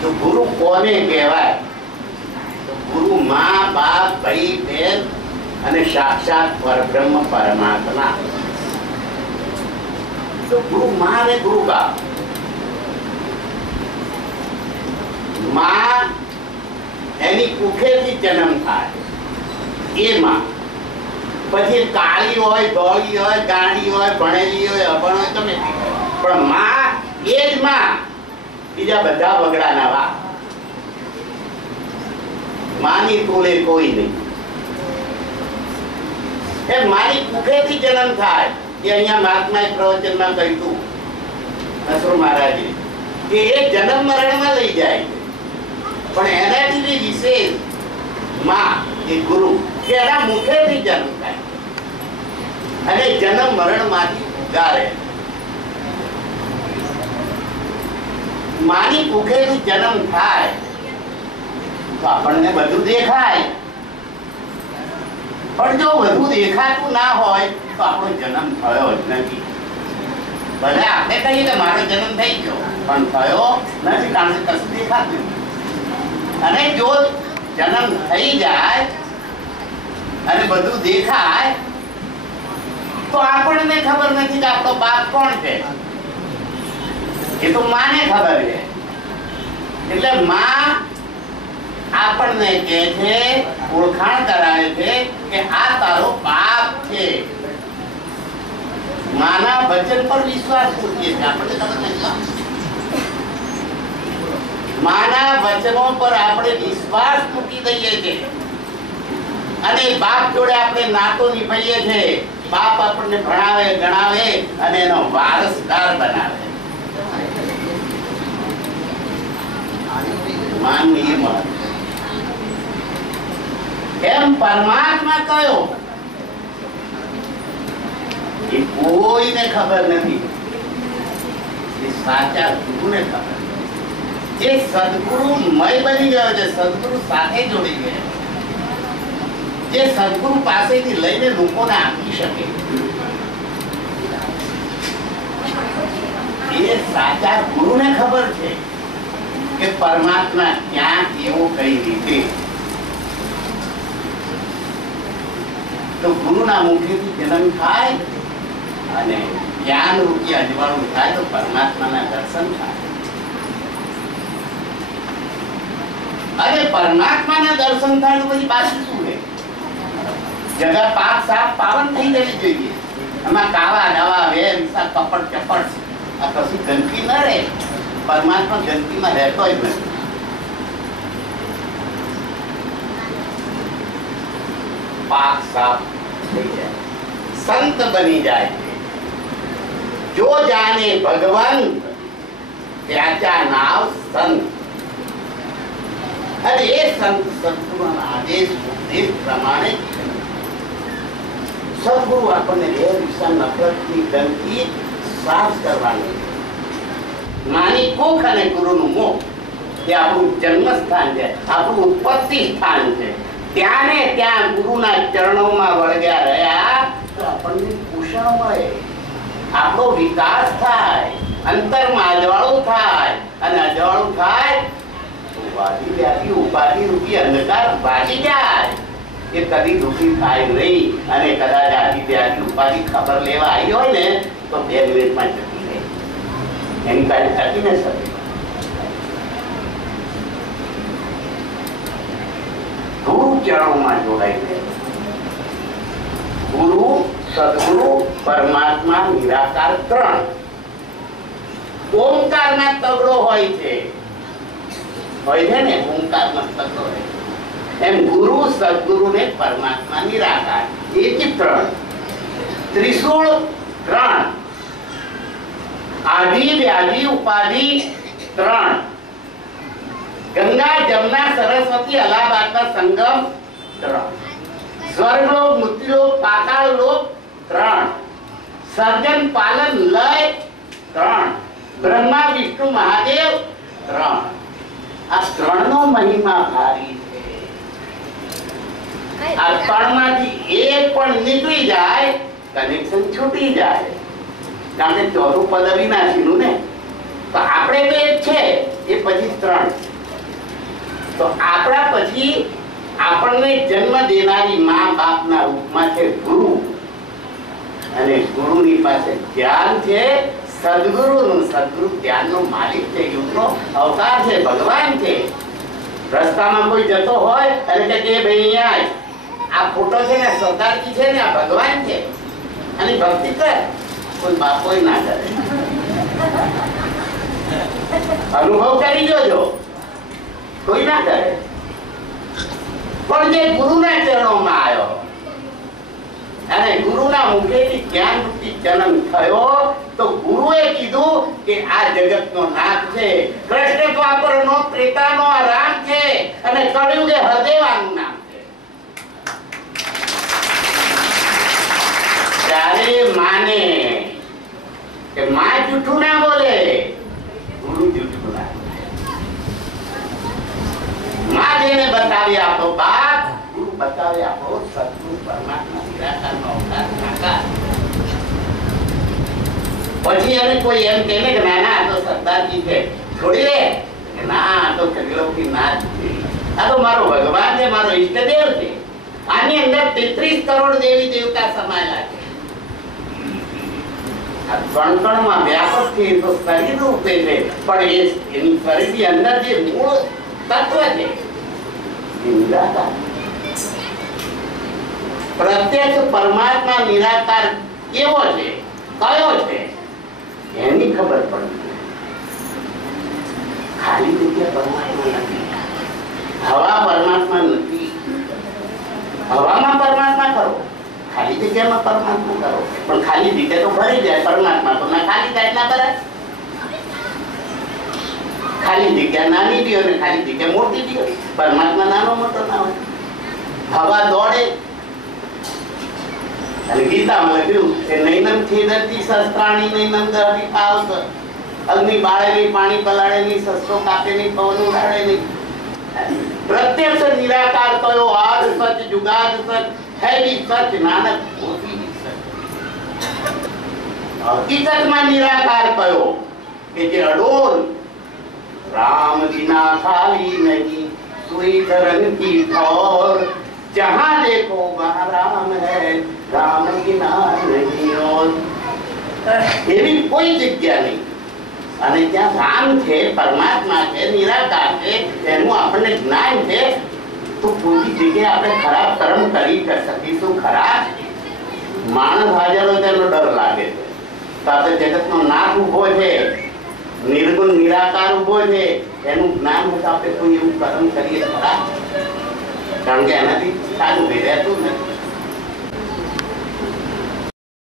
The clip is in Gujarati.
તો ગુરુ કોને કહેવાય? તો ગુરુ માં, બાપ, ભાઈ, બહેન અને સાક્ષાત પરબ્રહ્મ પરમાત્મા. તો ગુરુ માં અને ગુરુ બાપ. માં એની કુખેથી જન્મ થાય એ માં. પછી કાળી હોય, ધોળી હોય, ગાડી હોય, ભણેલી હોય, અભણ હોય, તમે પણ માં એ જ માં. બીજા બધા બગડાના વા. માની તોલે કોઈ નહીં. એ મારી કુખેથી જન્મ થાય. એ અહીંયા મહાત્માએ પ્રવચનમાં કહ્યું નસરૂ મહારાજે કે એ જન્મ મરણમાં લઈ જાય, પણ એનાથી બી વિશેષ માં એ ગુરુ કે એના મુખેથી જન્મ થાય અને જન્મ મરણ માંથી ઉગારે. માની કુખેથી જન્મ થાય તો આપણને બધું દેખાય, પણ જો બધું દેખાતું ના હોય તો આપણો જન્મ થયો જ નથી. ભલે આપણે કહીએ કે મારો જન્મ થઈ ગયો, પણ થયો નથી, કારણ કે કશું દેખાતું નથી. અને જો જન્મ થઈ જાય અને બધું દેખાય તો આપણને ખબર નથી કે આપણો બાપ કોણ છે. એ તો માને ખબર છે. એટલે માં આપણને કહે છે, ઓળખાણ કરાવે છે કે આ તારો બાપ છે. માના વચન પર વિશ્વાસ મૂકીએ છીએ, આપણને ખબર નથી. માના વચનો પર આપણે વિશ્વાસ મૂકી દઈએ છીએ અને બાપ જોડે આપણે નાતો નિભાઈએ છીએ. બાપ આપણને ભણાવે, ગણાવે અને એનો વારસદાર બનાવે. માનવી મત એમ પરમાત્મા કયો એ કોઈને ખબર નથી. એ સાચા ગુરુને ખબર. જે સદગુરુ મય બની ગયો છે, સદગુરુ સાથે જોડી ગયો, જે સદગુરુ પાસેથી લઈને લોકોને આપી શકે, એ સાચા ગુરુને ખબર છે કે પરમાત્મા ક્યાં, કેવો, કઈ રીતે. તો ગુરુના મુખેથી જન્મ થાય અને જ્ઞાન રૂપી અજવાળું થાય તો પરમાત્માના દર્શન થાય. અરે પરમાત્માના દર્શન થાય તો પછી પાછું શું રહે? જગા પાક સાફ પાવન થઈ જવી જોઈએ. એમાં કાવા નવા વેર કપડ ચપડ આ કશું ગંદકી ન રહે. પરમાત્મા ગંદકીમાં રહેતો જ નથી. પાક સાફ થઈ જાય, સંત બની જાય. જો જાને ભગવંત ત્યાચા નાવ સંત. અને એ સંત સદગુરુના આદેશ ઉપદેશ પ્રમાણે સદગુરુ આપણને એ વિષય નફરતની ગંદકી સાફ કરવાની. માની કોખ અને ગુરુનું મુખ એ આપણું જન્મસ્થાન છે, આપણું ઉત્પત્તિ સ્થાન છે. ત્યાં ને ત્યાં ગુરુના ચરણોમાં વળગ્યા રહ્યા તો આપણને પોષણ મળે, આપણો વિકાસ થાય, અંતરમાં અજવાળું થાય. અને અજવાળું થાય તો વાદી વ્યાધિ ઉપાધિ રૂપી અંધકાર ભાગી જાય. એ કદી દુઃખી થાય નહીં. અને કદાચ આદિ વ્યાધિ ઉપાધિ ખબર લેવા આવી હોય ને તો 2 મિનિટમાં જતી રહે. એની પાસે થતી ને શકે. ગુરુ ચરણોમાં જોડાઈ ગયો. ગુરુ, સદગુરુ, પરમાત્મા, નિરાકાર 3. ઓમકારમાં તગડો હોય છે ને, ઓમકારમાં તગડો હોય. એમ ગુરુ, સદગુરુ ને પરમાત્મા, નિરાકાર એ જ 3. ત્રિશૂળ 3. આદિ વ્યાધિ ઉપાધિ 3. ગંગા, જમના, સરસ્વતી, અલાહાબાદના સંગમ 3. સ્વર્ગલોક, મૃત્યુલોક, પાતાળ લોક 3. સર્જન, પાલન, લય 3. બ્રહ્મા, વિષ્ણુ, મહાદેવ 3. આ 3 નો મહિમા ભારી છે. આ 3 માંથી એક પણ નીકળી જાય કનેક્શન છૂટી જાય. કારણ કે ચોથું પદ અવિનાશીનું ને, તો આપણે તો એક છે પછી 3 તો આપણા પછી આપણને જન્મ દેનારી મા બાપના રૂપમાં છે ગુરુ, અને ગુરુની પાસે જ્ઞાન છે સદગુરુનું. સદગુરુ જ્ઞાનનો માલિક છે, યુગનો અવતાર છે, ભગવાન છે. રસ્તામાં કોઈ જતો હોય અને કે ભાઈ અહીંયા આ ફોટો છે ને સરદારજી છે ને આ ભગવાન છે અને ભક્તિ કર, કોઈ બાપો ના કરે. અનુભવ કરી જોજો, કોઈ ના કરે. પણ જે ગુરુના ચરણોમાં આવ્યો અને ગુરુના મુખેથી જ્ઞાન રૂપી જન્મ થયો તો ગુરુએ કીધું કે આ જગતનો નાથ છે, કૃષ્ણ દ્વાપરનો ત્રેતાનો રામ છે અને કળિયુગે હરદેવાનું નામ છે. ત્યારે માને કે માં જૂઠું ના બોલે, ગુરુ જૂઠું ના બોલે. માં જેને બતાવી આપો બાપ, ગુરુ બતાવી આપો સદગુરુ પરમાત્મા નિરાકારનો અવતાર સાકાર. પછી એને કોઈ એમ કહે કે ના ના આ તો સરદારજી છે, છોડી દે. ના આ તો ત્રિલોકી નાથ છે, આ તો મારો ભગવાન છે, મારો ઈષ્ટદેવ છે. આની અંદર 33 કરોડ દેવી દેવતા સમાયેલા છે. આ કણકણમાં વ્યાપક છે તો શરીર રૂપે છે, પણ એની શરીરની અંદર જે મૂળ તત્વ છે એ નિરાકાર. પ્રત્યક્ષ પરમાત્મા નિરાકાર કેવો છે, કયો છે એની ખબર પડે. ખાલી જગ્યા પરમાત્મા નથી, હવા પરમાત્મા નથી. હવામાં પરમાત્મા કરો, ખાલી જગ્યામાં પરમાત્મા કરો, પણ ખાલી જગ્યા તો ભરી જાય. પરમાત્મા તો ના ખાલી થાય ના કરે. ખાલી જગ્યા નાની બી હોય ને ખાલી જગ્યા મોટી બી હોય. પરમાત્મા નાનો મોટો ના હોય. હવા દોડે. અને ગીતામાં લખ્યું કે નૈનમ છેદતી શસ્ત્રાણી નૈનમ દહતી પાવસ, અગ્નિ બાળે નહીં, પાણી પલાળે નહીં, શસ્ત્રો કાપે નહીં, પવન ઉડાડે નહીં. પ્રત્યક્ષ નિરાકાર કયો? આદ સચ જુગાદ સચ હે બી સચ નાનક હોતી બી સચ. હકીકતમાં નિરાકાર કયો કે જે અડોલ राम बिना खाली नहीं सुई धरन की ठोर, जहाँ देखो वहाँ राम है, राम बिना नहीं और. એવી કોઈ જગ્યા નહીં. અને ત્યાં રામ છે, પરમાત્મા છે, નિરાકાર છે, એનું આપણને જ્ઞાન છે. તો કોઈ જગ્યાએ આપણે ખરાબ કર્મ કરી શકીશું ખરા? માણસ હાજર હોય તેનો ડર લાગે છે. તો આપણે જગતનો નાથ ઉભો છે, નિર્ગુણ નિરાકાર ઉભો છે, એનું જ્ઞાન હોય તો આપણે કોઈ એવું કર્મ કરીએ ખરા? કારણ કે એનાથી સારું રહેતું નથી.